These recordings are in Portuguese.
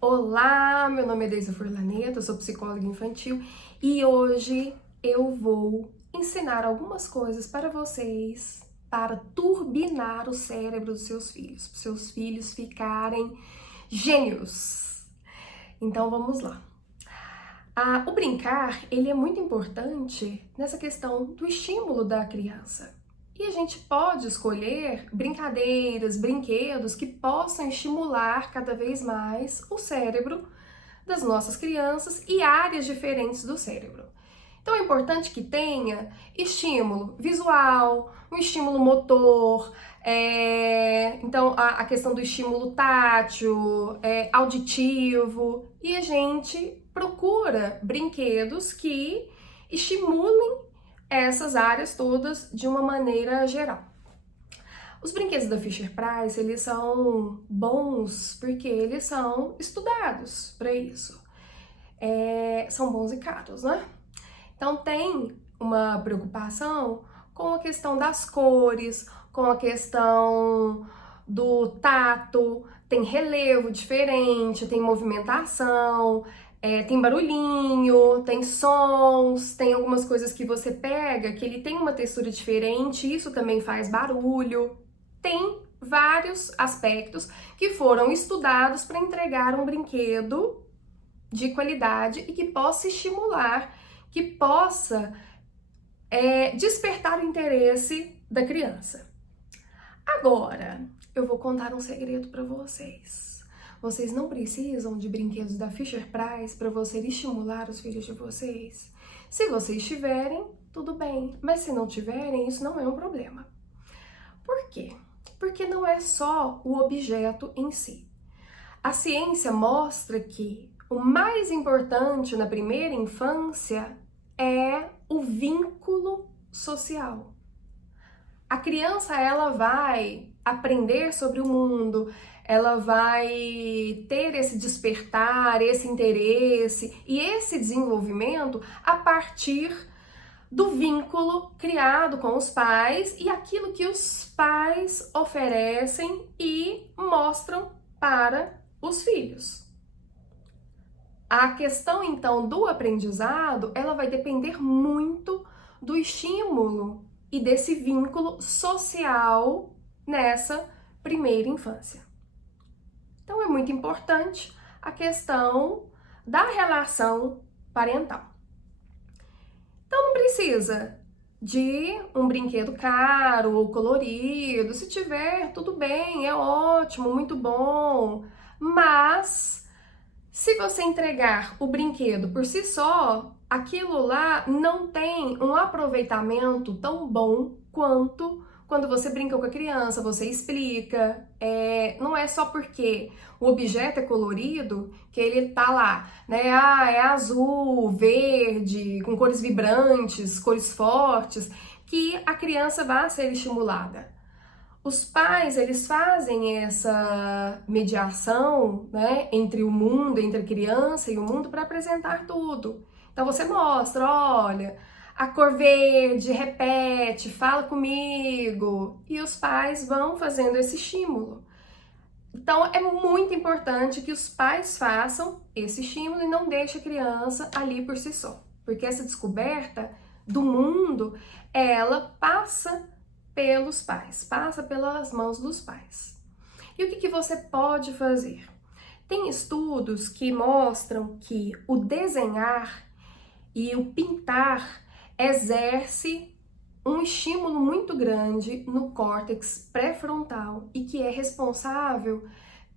Olá, meu nome é Deise Furlaneta, eu sou psicóloga infantil e hoje eu vou ensinar algumas coisas para vocês para turbinar o cérebro dos seus filhos, para os seus filhos ficarem gênios. Então vamos lá. O brincar, ele é muito importante nessa questão do estímulo da criança. E a gente pode escolher brincadeiras, brinquedos que possam estimular cada vez mais o cérebro das nossas crianças e áreas diferentes do cérebro. Então é importante que tenha estímulo visual, um estímulo motor, então a questão do estímulo tátil, auditivo, e a gente procura brinquedos que estimulem essas áreas todas de uma maneira geral. Os brinquedos da Fisher-Price, eles são bons porque eles são estudados para isso. São bons e caros, né? Então tem uma preocupação com a questão das cores, com a questão do tato, tem relevo diferente, tem movimentação, tem barulhinho, tem sons, tem algumas coisas que você pega que ele tem uma textura diferente, isso também faz barulho. Tem vários aspectos que foram estudados para entregar um brinquedo de qualidade e que possa estimular, que possa despertar o interesse da criança. Agora, eu vou contar um segredo para vocês. Vocês não precisam de brinquedos da Fisher-Price para você estimular os filhos de vocês. Se vocês tiverem, tudo bem, mas se não tiverem, isso não é um problema. Por quê? Porque não é só o objeto em si. A ciência mostra que o mais importante na primeira infância é o vínculo social. A criança, ela vai aprender sobre o mundo, ela vai ter esse despertar, esse interesse e esse desenvolvimento a partir do vínculo criado com os pais e aquilo que os pais oferecem e mostram para os filhos. A questão, então, do aprendizado, ela vai depender muito do estímulo e desse vínculo social nessa primeira infância. Então, é muito importante a questão da relação parental. Então, não precisa de um brinquedo caro ou colorido. Se tiver, tudo bem, é ótimo, muito bom. Mas se você entregar o brinquedo por si só, aquilo lá não tem um aproveitamento tão bom quanto quando você brinca com a criança, você explica. Não é só porque o objeto é colorido que ele tá lá, né? É azul, verde, com cores vibrantes, cores fortes, que a criança vai ser estimulada. Os pais, eles fazem essa mediação, né, entre o mundo, entre a criança e o mundo para apresentar tudo. Então você mostra, olha, a cor verde, repete, fala comigo. E os pais vão fazendo esse estímulo. Então é muito importante que os pais façam esse estímulo e não deixem a criança ali por si só. Porque essa descoberta do mundo, ela passa pelos pais, passa pelas mãos dos pais. E o que você pode fazer? Tem estudos que mostram que o desenhar e o pintar exerce um estímulo muito grande no córtex pré-frontal e que é responsável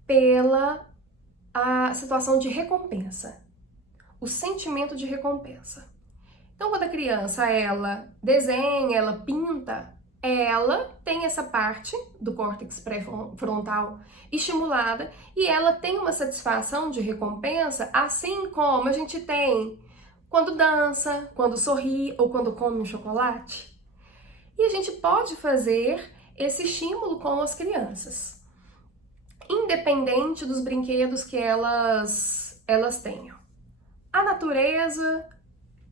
pela situação de recompensa, o sentimento de recompensa. Então, quando a criança, ela desenha, ela pinta, ela tem essa parte do córtex pré-frontal estimulada e ela tem uma satisfação de recompensa, assim como a gente tem quando dança, quando sorri ou quando come um chocolate. E a gente pode fazer esse estímulo com as crianças, independente dos brinquedos que elas tenham. A natureza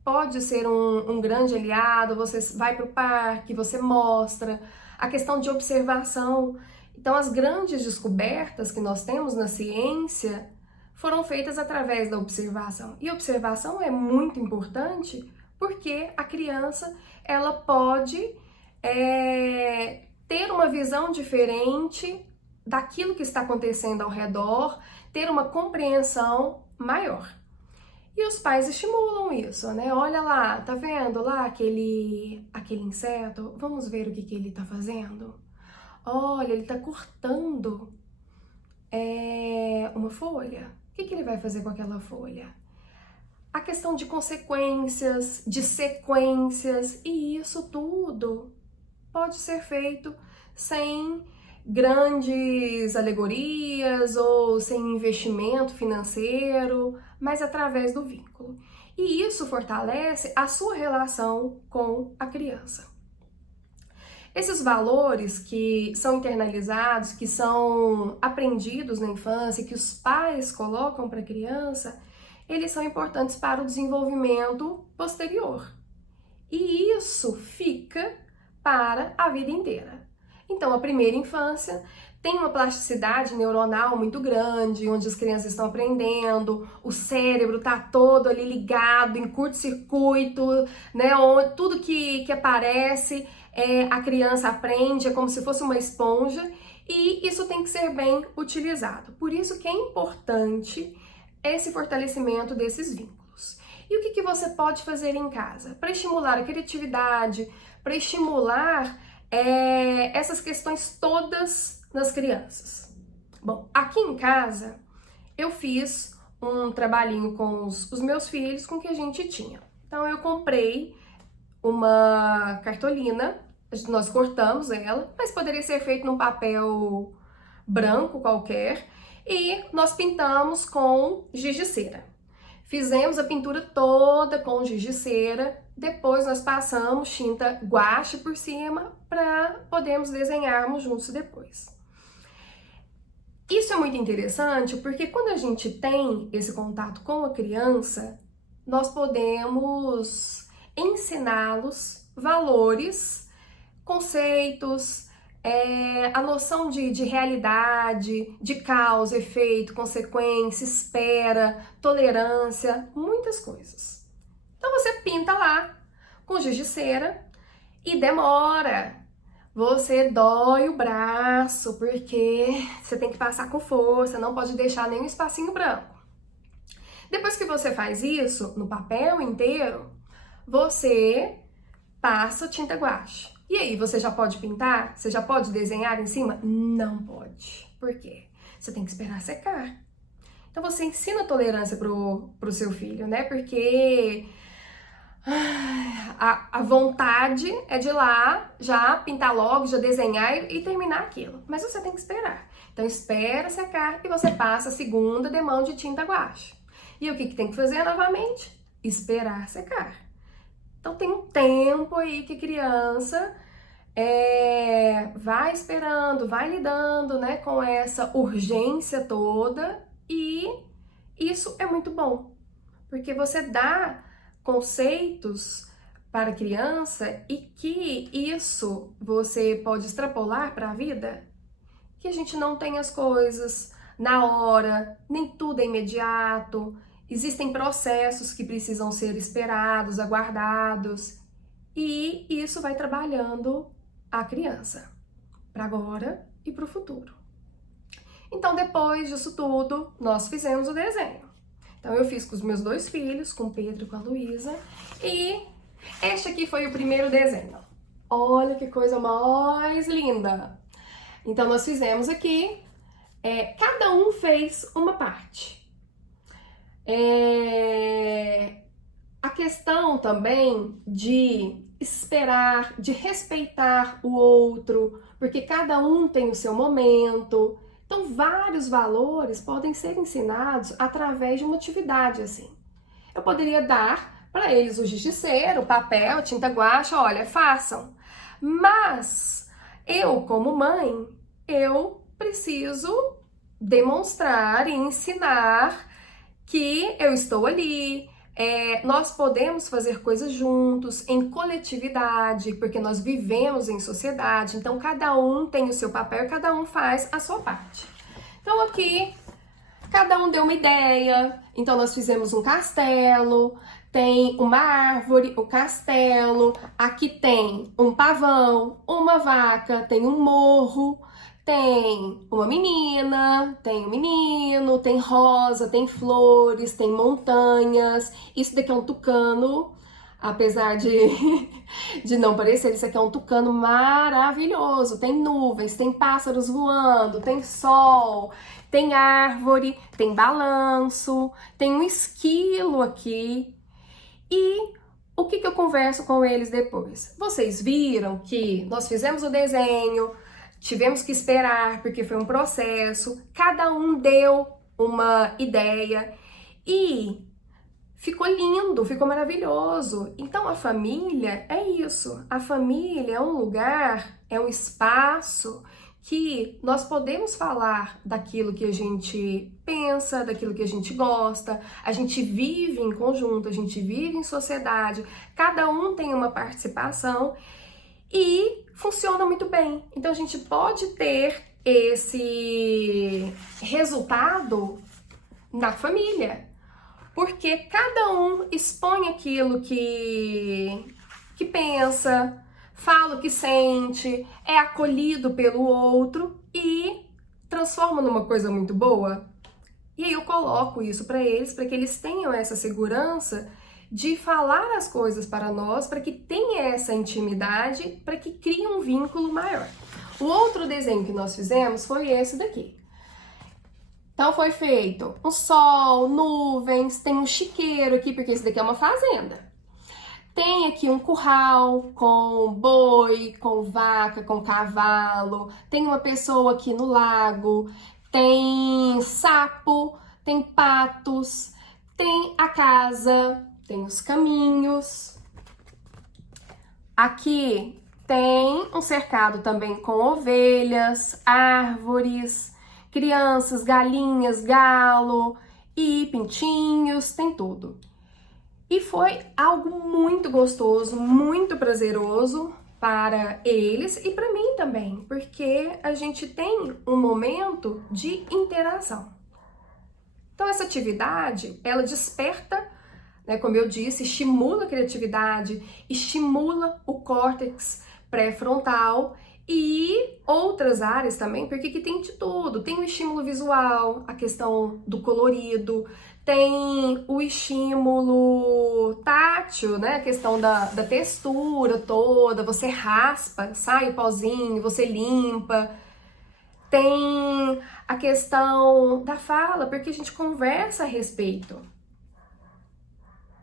pode ser um grande aliado, você vai para o parque, você mostra, a questão de observação. Então, as grandes descobertas que nós temos na ciência foram feitas através da observação. E a observação é muito importante porque a criança ela pode ter uma visão diferente daquilo que está acontecendo ao redor, ter uma compreensão maior. E os pais estimulam isso, né? Olha lá, tá vendo lá aquele inseto? Vamos ver o que ele tá fazendo? Olha, ele tá cortando uma folha. O que ele vai fazer com aquela folha? A questão de consequências, de sequências, e isso tudo pode ser feito sem grandes alegorias ou sem investimento financeiro, mas através do vínculo. E isso fortalece a sua relação com a criança. Esses valores que são internalizados, que são aprendidos na infância, que os pais colocam para a criança, eles são importantes para o desenvolvimento posterior. E isso fica para a vida inteira. Então, a primeira infância tem uma plasticidade neuronal muito grande, onde as crianças estão aprendendo, o cérebro está todo ali ligado, em curto-circuito, né? Tudo que aparece, a criança aprende, é como se fosse uma esponja, e isso tem que ser bem utilizado. Por isso que é importante esse fortalecimento desses vínculos. E o que você pode fazer em casa? Para estimular a criatividade, para estimular essas questões todas nas crianças. Bom, aqui em casa eu fiz um trabalhinho com os meus filhos com o que a gente tinha. Então eu comprei uma cartolina, nós cortamos ela, mas poderia ser feito num papel branco qualquer, e nós pintamos com giz de cera. Fizemos a pintura toda com giz de cera, depois nós passamos tinta guache por cima para podermos desenharmos juntos depois. Isso é muito interessante porque quando a gente tem esse contato com a criança, nós podemos ensiná-los valores, conceitos, a noção de realidade, de causa, efeito, consequência, espera, tolerância, muitas coisas. Então você pinta lá com giz de cera e demora. Você dói o braço porque você tem que passar com força, não pode deixar nenhum espacinho branco. Depois que você faz isso no papel inteiro, você passa tinta guache. E aí, você já pode pintar? Você já pode desenhar em cima? Não pode. Por quê? Você tem que esperar secar. Então, você ensina tolerância pro seu filho, né? Porque a vontade é de ir lá, já pintar logo, já desenhar e terminar aquilo. Mas você tem que esperar. Então, espera secar e você passa a segunda demão de tinta guache. E o que tem que fazer novamente? Esperar secar. Então tem um tempo aí que a criança vai esperando, vai lidando, né, com essa urgência toda, e isso é muito bom, porque você dá conceitos para a criança e que isso você pode extrapolar para a vida, que a gente não tem as coisas na hora, nem tudo é imediato. Existem processos que precisam ser esperados, aguardados, e isso vai trabalhando a criança, para agora e para o futuro. Então, depois disso tudo, nós fizemos o desenho. Então, eu fiz com os meus dois filhos, com o Pedro e com a Luísa, e este aqui foi o primeiro desenho. Olha que coisa mais linda! Então, nós fizemos aqui, cada um fez uma parte. A questão também de esperar, de respeitar o outro, porque cada um tem o seu momento. Então, vários valores podem ser ensinados através de uma atividade assim. Eu poderia dar para eles o giz de cera, o papel, a tinta guache, olha, façam. Mas eu, como mãe, eu preciso demonstrar e ensinar que eu estou ali, nós podemos fazer coisas juntos, em coletividade, porque nós vivemos em sociedade, então cada um tem o seu papel e cada um faz a sua parte. Então aqui Cada um deu uma ideia, então nós fizemos um castelo, tem uma árvore, o castelo, aqui tem um pavão, uma vaca, tem um morro, tem uma menina, tem um menino, tem rosa, tem flores, tem montanhas, isso daqui é um tucano, apesar de não parecer, isso aqui é um tucano maravilhoso, tem nuvens, tem pássaros voando, tem sol, tem árvore, tem balanço, tem um esquilo aqui. E o que eu converso com eles depois? Vocês viram que nós fizemos o desenho, tivemos que esperar porque foi um processo, cada um deu uma ideia e ficou lindo, ficou maravilhoso. Então a família é isso. A família é um lugar, é um espaço que nós podemos falar daquilo que a gente pensa, daquilo que a gente gosta, a gente vive em conjunto, a gente vive em sociedade, cada um tem uma participação e funciona muito bem. Então a gente pode ter esse resultado na família, porque cada um expõe aquilo que pensa, fala o que sente, é acolhido pelo outro e transforma numa coisa muito boa. E aí eu coloco isso para que eles tenham essa segurança de falar as coisas para nós, para que tenha essa intimidade, para que crie um vínculo maior. O outro desenho que nós fizemos foi esse daqui. Então foi feito um sol, nuvens, tem um chiqueiro aqui, porque esse daqui é uma fazenda. Tem aqui um curral com boi, com vaca, com cavalo. Tem uma pessoa aqui no lago. Tem sapo, tem patos, tem a casa, tem os caminhos. Aqui tem um cercado também com ovelhas, árvores, crianças, galinhas, galo e pintinhos, tem tudo. E foi algo muito gostoso, muito prazeroso para eles e para mim também, porque a gente tem um momento de interação. Então essa atividade, ela desperta, né, como eu disse, estimula a criatividade, estimula o córtex pré-frontal e outras áreas também, porque aqui tem de tudo. Tem o estímulo visual, a questão do colorido, tem o estímulo tátil, né? A questão da textura toda, você raspa, sai o pozinho, você limpa. Tem a questão da fala, porque a gente conversa a respeito.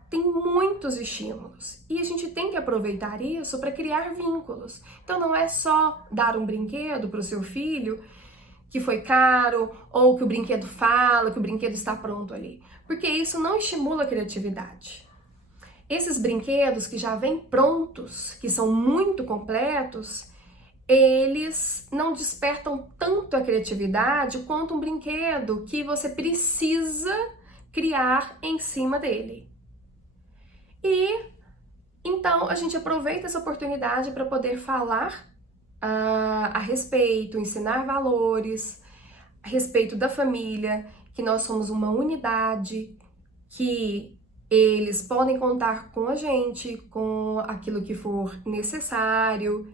Tem muitos estímulos e a gente tem que aproveitar isso para criar vínculos. Então não é só dar um brinquedo para o seu filho que foi caro ou que o brinquedo fala, que o brinquedo está pronto ali, porque isso não estimula a criatividade. Esses brinquedos que já vêm prontos, que são muito completos, eles não despertam tanto a criatividade quanto um brinquedo que você precisa criar em cima dele. E então a gente aproveita essa oportunidade para poder falar a respeito, ensinar valores, a respeito da família, que nós somos uma unidade, que eles podem contar com a gente, com aquilo que for necessário,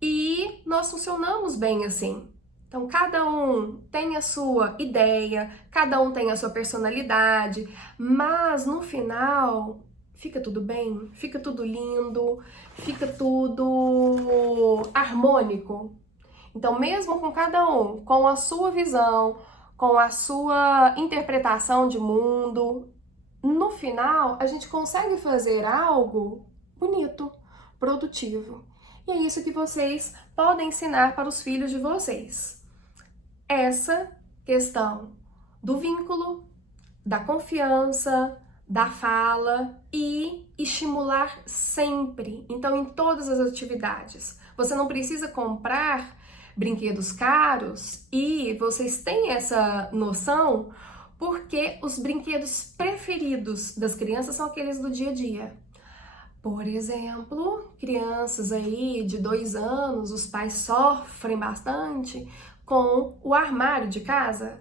e nós funcionamos bem assim. Então, cada um tem a sua ideia, cada um tem a sua personalidade, mas no final fica tudo bem, fica tudo lindo, fica tudo harmônico. Então, mesmo com cada um, com a sua visão, com a sua interpretação de mundo, no final a gente consegue fazer algo bonito, produtivo. E é isso que vocês podem ensinar para os filhos de vocês. Essa questão do vínculo, da confiança, da fala e estimular sempre. Então, em todas as atividades. Você não precisa comprar brinquedos caros e vocês têm essa noção porque os brinquedos preferidos das crianças são aqueles do dia a dia. Por exemplo, crianças aí de 2 anos, os pais sofrem bastante com o armário de casa.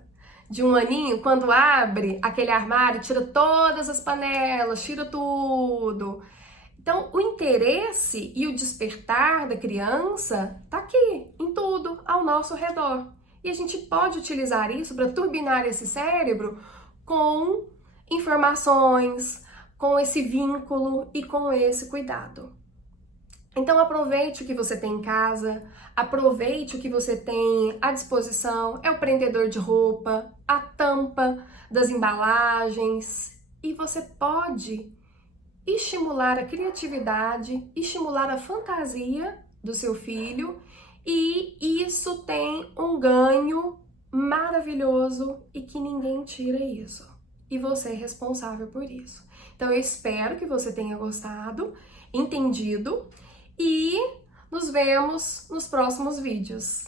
de 1 aninho, quando abre aquele armário, tira todas as panelas, tira tudo. Então, o interesse e o despertar da criança tá aqui, em tudo, ao nosso redor. E a gente pode utilizar isso para turbinar esse cérebro com informações, com esse vínculo e com esse cuidado. Então aproveite o que você tem em casa, aproveite o que você tem à disposição, é o prendedor de roupa, a tampa das embalagens, e você pode estimular a criatividade, estimular a fantasia do seu filho, e isso tem um ganho maravilhoso e que ninguém tira isso. E você é responsável por isso. Então eu espero que você tenha gostado, entendido, e nos vemos nos próximos vídeos.